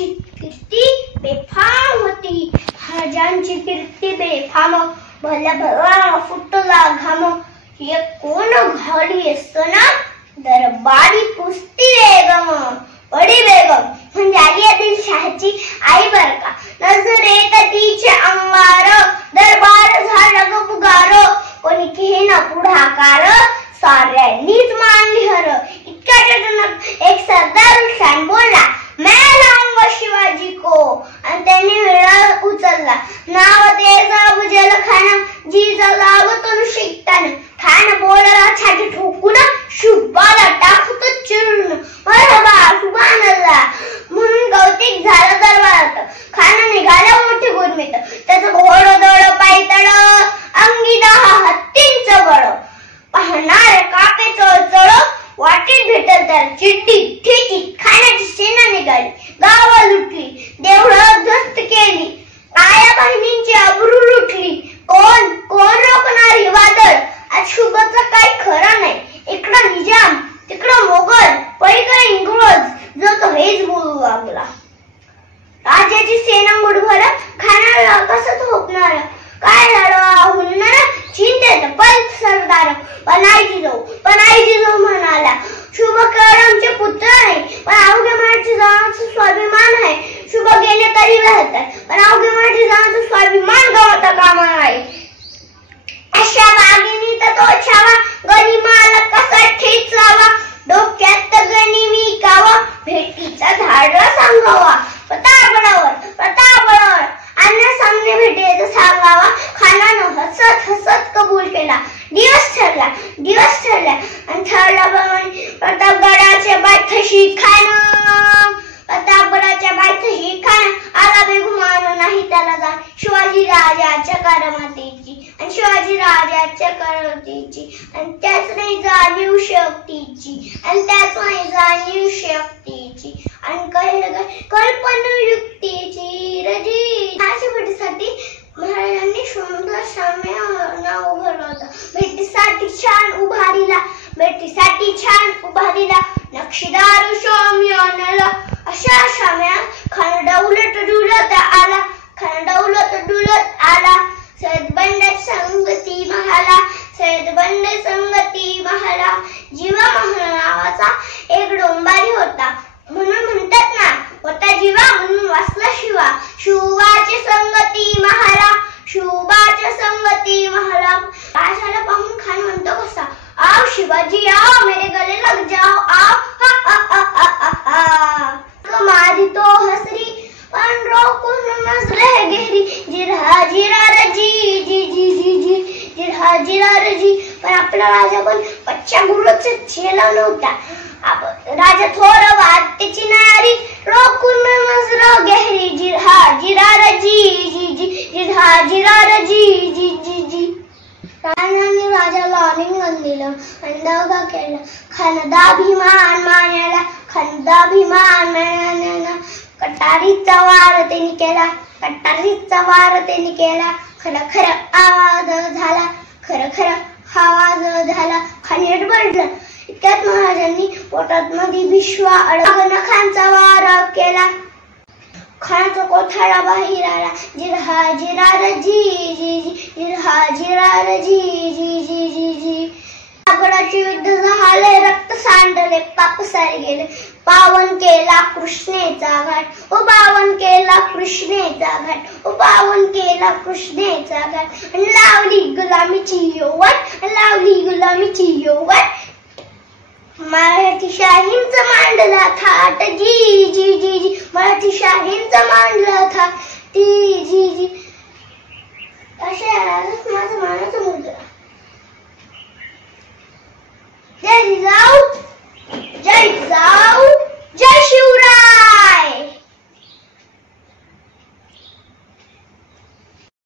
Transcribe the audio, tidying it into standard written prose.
महाराजांची कीर्ती बेफाम होती, महाराजांची कीर्ती बेफाम, भल्या भला फुटला घाम, हे कोण घाली असताना दरबारी पुसती बेगम, बडी बेगम म्हणजे आली आदिलशाहची आई बर का. नजरेत तिचे अंगार, दरबार झाला गपगार, कोणी घेना पुढाकार, साऱ्यांनीच मानली हर. इतक्या अचानक एक सरदार शान बोलला, मैं लाऊंगा शिवाजी को, आणि त्याने वेळा उचलला. नाव त्याचा अफजल खान, जिजाला अवतून शिकताना खान बोलला छाती ठोकून, शुभाला टाकतो चिरून, मरहबा सुभान अल्लाह म्हणून कौतिक झालं दरबारात. खान निघाला मोठी गुरमीत, त्याचं घोडं दळ पायतळ, अंगी 10 हत्तींचं बळ, पाहणार कापे चळचळ, वाटेत भेटल तर चिड्डी ठेकी. खानाची सेना निघाली, गाव लुटली, देवळं ध्वस्त केली, आया बहिणींची अब्रू लुटली. कोण कोण रोखणार हे वादळ, आज शुभचं काही खरं नाही. इकडं निजाम, तिकडं मोगल, पलीकडे इंग्रज, जो तो हेच बोलू लागला. राजाची सेना मुठभर, खानाला कसं झोपणार, काय झालं हुनर, चिंतेत पण सरदार, पनाईची जाऊ म्हणाला, शुभ करमचे पुत्र नाही, पण अवघ्या मराठी जनाचा स्वाभिमान आहे. शुभ गेले तरी राहतात, पण अवघ्या मराठी जनाचा स्वाभिमान गमावता कामा नाही. अशा वागिनीत तो छावा, गनिमाला कसा ठेचावा, डोक्यात गणी विकावा, भेटीचा धाडा सांगावा, प्रतापगडावर अन्य सामने भेटीचा सांगावा. खानानं हसत हसत कबूल केला. दिवस ठरला आणि ठरला प्रतापगडाच्या पायथ्याशी खान आला बेगुमान नाही त्याला जाण. शिवाजी राजाच्या करमतेची आणि शिवाजी राजाच्या करमतेची, आणि त्याच नाही जाणीव शक्तीची, आणि त्याच नाही जाणीव शक्तीची, आणि कल्पनायुक्तीची रजी. अशा भेटीसाठी महाराजांनी सुंदर शाम्याना उभारला होता. भेटीसाठी छान उभारीला नक्षीदार शाम्यानाला. अशा शाम्यात खान डौलत डुलत आला. सैदबंद संगती महाला. जीवा महल नावाचा एक डोंबारी होता, म्हणून म्हणतात ना, होता जीवा म्हणून वाचला शिवा. शिवाची संगती महाला. राजाला पाहून खान म्हणतो कसा, आओ शिवाजी आओ, मेरे गले लग जाओ आओ. कमारी तो हसरी, पण रोकून नजरे गहरी. जिरहा रजी. पण आपला राजा पण बच्चा गुरुचा चेला नव्हता. राजा थोर वाद त्याची नारी, रोकून नजर गहरी. जिरहा रजी. राजाने राजाला आलिंगन दिलं आणि दगा केला. खानदाभिमान मानाला. कटारीचा वार त्यांनी केला. खर आवाज झाला. खाली पडलं. इतक्यात महाराजांनी पोटात मध्ये भिशवा अडकून खानचा वार केला. खानाचा कोठारा बाहेर आला. जिरहा रजी. गडाचे युद्ध झाले, रक्त सांडले, पाप सारे गेले. पावन केला कृष्णेचा घाट. लावली गुलामीची योवट. मराठी शाहींचा मांडला थाट. मराठी शाहींचा मांडला थाट. अशा माझं मानाचं मुद्रा.